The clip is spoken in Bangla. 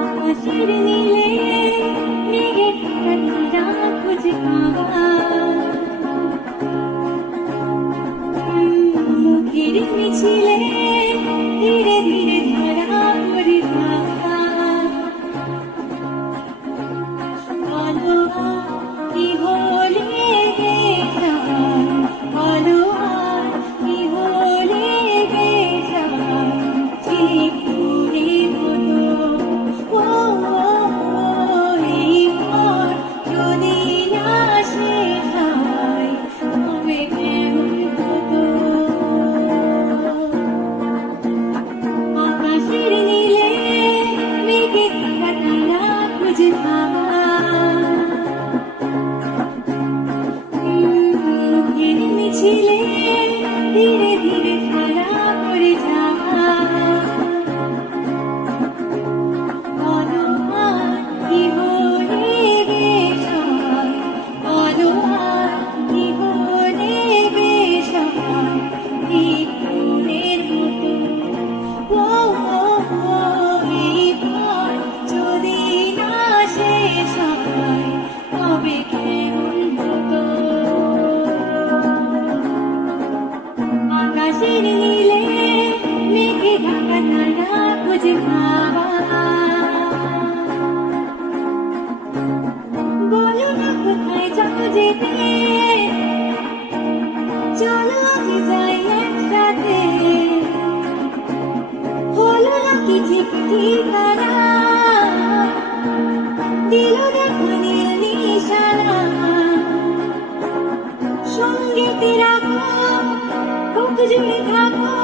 আকাশের নীলে মেঘের ঢাকা খুঁজে পাওয়া মুখের মিছিলে ধীরে ধীরে ধরা পড়ে থাকা বলো কি হলে বলো কি হলে ঠিক দূরের মতো এই পথ যদি না শেষ হয় তবে কেমন হতো আকাশের নীলে মেঘে ঢাকা তারা খুঁজে পাওয়া মুখের মিছিলে ধীরে ধীরে ধরা পড়ে যাওয়া বলো কি হলে বেশ হয় বলো কি হলে বেশ হয় ঠিক মনের মতো এই পথ যদি না শেষ হয় তবে কেমন হতো আকাশের নীলে মেঘে ঢাকা তারা খুঁজে পাওয়া বলো না কোথায় যাও যেতে চলো আমি যাই একসাথে হলো না কি ঠিক ঠিকানা দিল দেখো নীল নিশানা সঙ্গীতে রাখো বুক জুড়ে থাকো